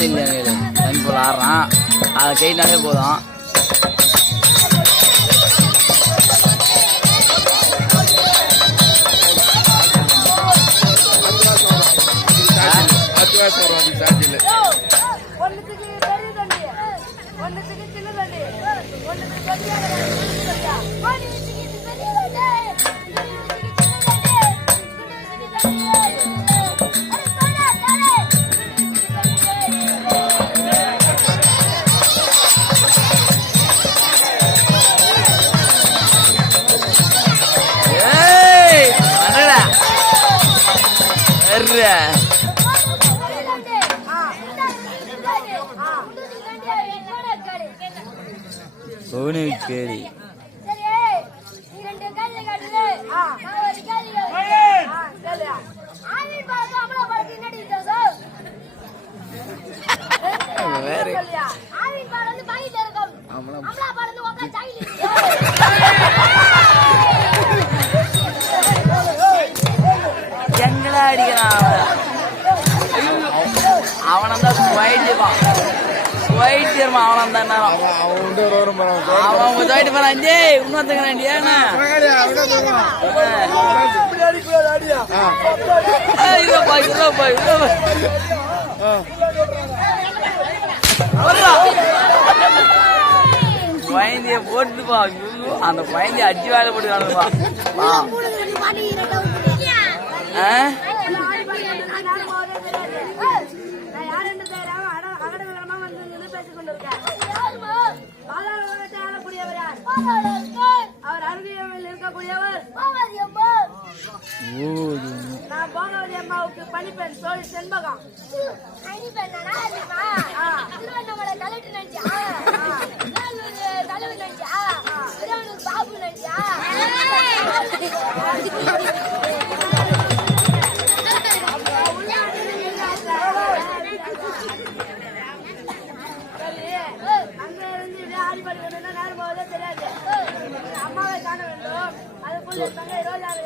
தண்ணி இல்லையா தண்ணி போல ஆடுறான் அதை கைனாலே போதும். கேடி எங்களா அடிக்கிறான் அவனந்தான் அவன் போயிட்டு போறான் இன்னொருத்தங்கிறாண்டி ஏன்னா பயந்திய போட்டுப்பா அந்த பயந்திய அடிச்சு வேலை போட்டு காணுப்பா. அவர் அருகில் இருக்கக்கூடியவர் நான் போகவதி அம்மாவுக்கு பணிப்பெண் சோழி செண்பகம். திருவண்ணாமலை கலெக்டர் நினைச்சா தலைவர் நினைச்சா பாபு நினைச்சா அங்க இருந்து ஆடிப்பாடி வேணும்னா நேரம் போவதே தெரியாது. அம்மாவை காண வேண்டும். அதுக்குள்ள தங்கை ரோஜாவை